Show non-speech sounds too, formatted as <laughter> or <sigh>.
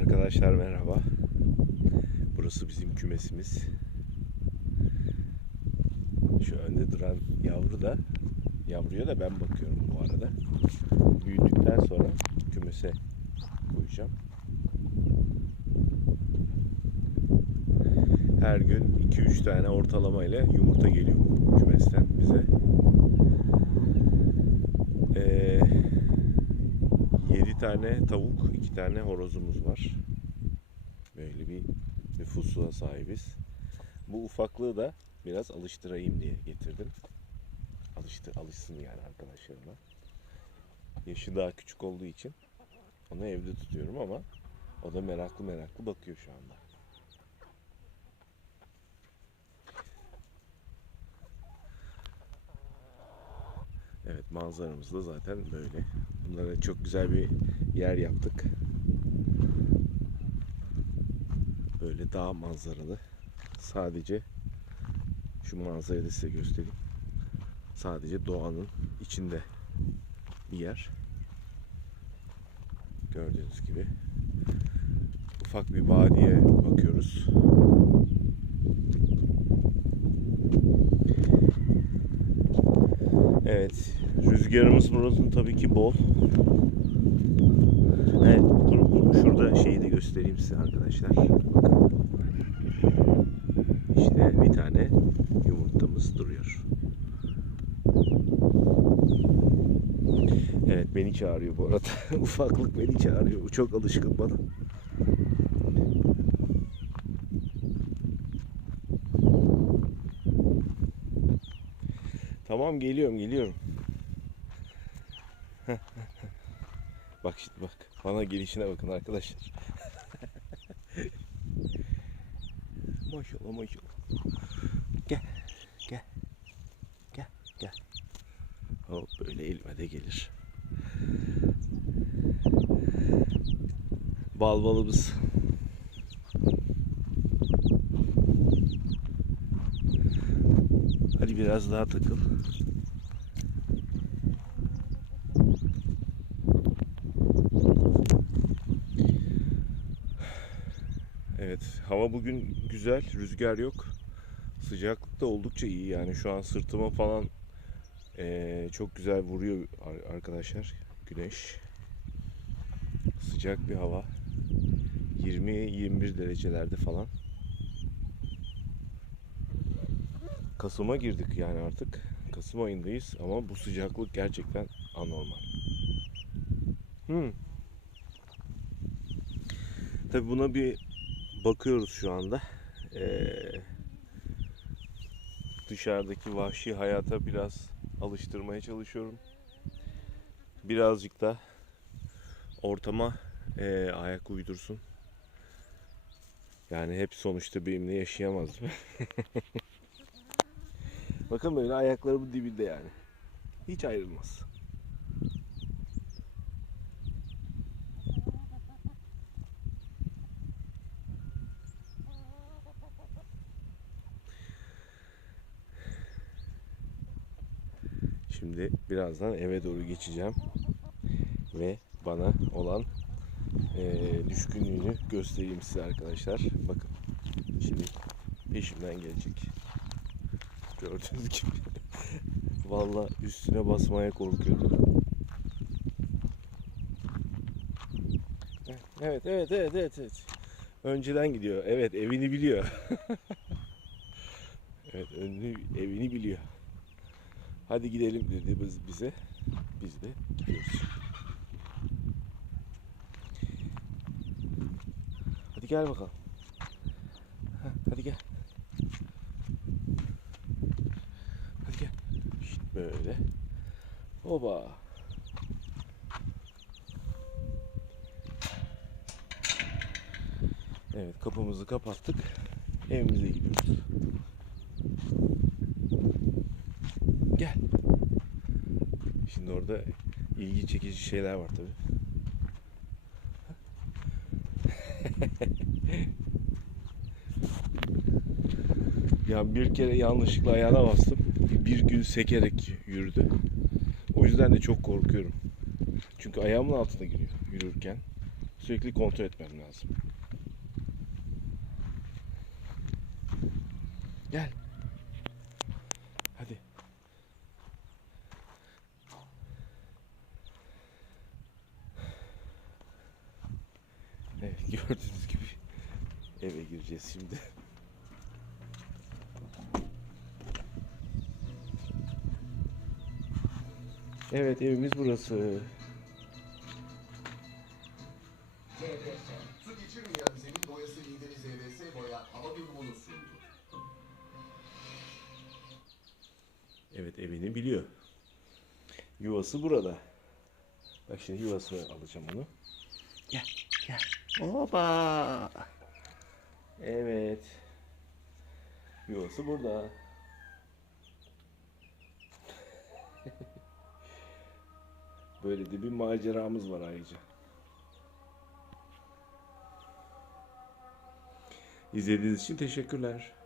Arkadaşlar merhaba. Burası bizim kümesimiz. Şu önde duran yavru da yavruya da ben bakıyorum bu arada. Büyüdükten sonra kümese koyacağım. Her gün 2-3 tane ortalamayla yumurta geliyor kümesten bize. Ee, 7 tane tavuk, 2 tane horozumuz var. Böyle bir nüfusluğa sahibiz. Bu ufaklığı da biraz alıştırayım diye getirdim. Alıştı, alışsın yani arkadaşlarıma. Yaşı daha küçük olduğu için onu evde tutuyorum ama o da meraklı meraklı bakıyor şu anda. Evet manzaramız da zaten böyle. Bunlara çok güzel bir yer yaptık. Böyle dağ manzaralı. Sadece şu manzarayı da size göstereyim. Sadece doğanın içinde bir yer. Gördüğünüz gibi. Ufak bir vadiye bakıyoruz. Evet, rüzgarımız buranın tabii ki bol. Evet, şurada şeyi de göstereyim size arkadaşlar. İşte bir tane yumurtamız duruyor. Evet, beni çağırıyor bu arada. <laughs> Ufaklık beni çağırıyor. Çok alışkın bana. Tamam geliyorum geliyorum. <laughs> bak şimdi bak. Bana gelişine bakın arkadaşlar. <laughs> maşallah maşallah. Gel. Gel. Gel. Gel. Hop böyle elime de gelir. Bal balımız. Hadi biraz daha takıl. Evet, hava bugün güzel, rüzgar yok. Sıcaklık da oldukça iyi yani şu an sırtıma falan eee, çok güzel vuruyor ar- arkadaşlar güneş. Sıcak bir hava. 20-21 derecelerde falan. Kasım'a girdik yani artık. Kasım ayındayız ama bu sıcaklık gerçekten anormal. Hmm. Tabi buna bir bakıyoruz şu anda. Ee, dışarıdaki vahşi hayata biraz alıştırmaya çalışıyorum. Birazcık da ortama ee, ayak uydursun. Yani hep sonuçta benimle yaşayamaz? <laughs> Bakın böyle ayaklarımın dibinde yani. Hiç ayrılmaz. Şimdi birazdan eve doğru geçeceğim ve bana olan eee, düşkünlüğünü göstereyim size arkadaşlar. Bakın şimdi peşimden gelecek. Gördüğünüz gibi. <laughs> Valla üstüne basmaya korkuyordum. Evet, evet, evet, evet, evet. Önceden gidiyor. Evet, evini biliyor. <laughs> evet, önünü, evini biliyor. Hadi gidelim dedi biz bize. Biz de gidiyoruz. Hadi gel bakalım. Hadi gel. Hadi gel. İşte böyle. Oba. Evet kapımızı kapattık. Evimize gidiyoruz. Gel. Şimdi orada ilgi çekici şeyler var tabi. <laughs> Ya bir kere yanlışlıkla ayağına bastım. Bir gün sekerek yürüdü. O yüzden de çok korkuyorum. Çünkü ayağımın altına giriyor yürürken. Sürekli kontrol etmem lazım. Gel. Hadi. Evet gördüğünüz gibi eve gireceğiz şimdi. Evet evimiz burası. Su geçirmeyen zemin boyası lideri ZVS boya hava durumunu sundu. Evet evini biliyor. Yuvası burada. Bak şimdi yuvası alacağım onu. Gel gel. Hopa. Evet. Yuvası burada. <laughs> Böyle de bir maceramız var ayrıca. İzlediğiniz için teşekkürler.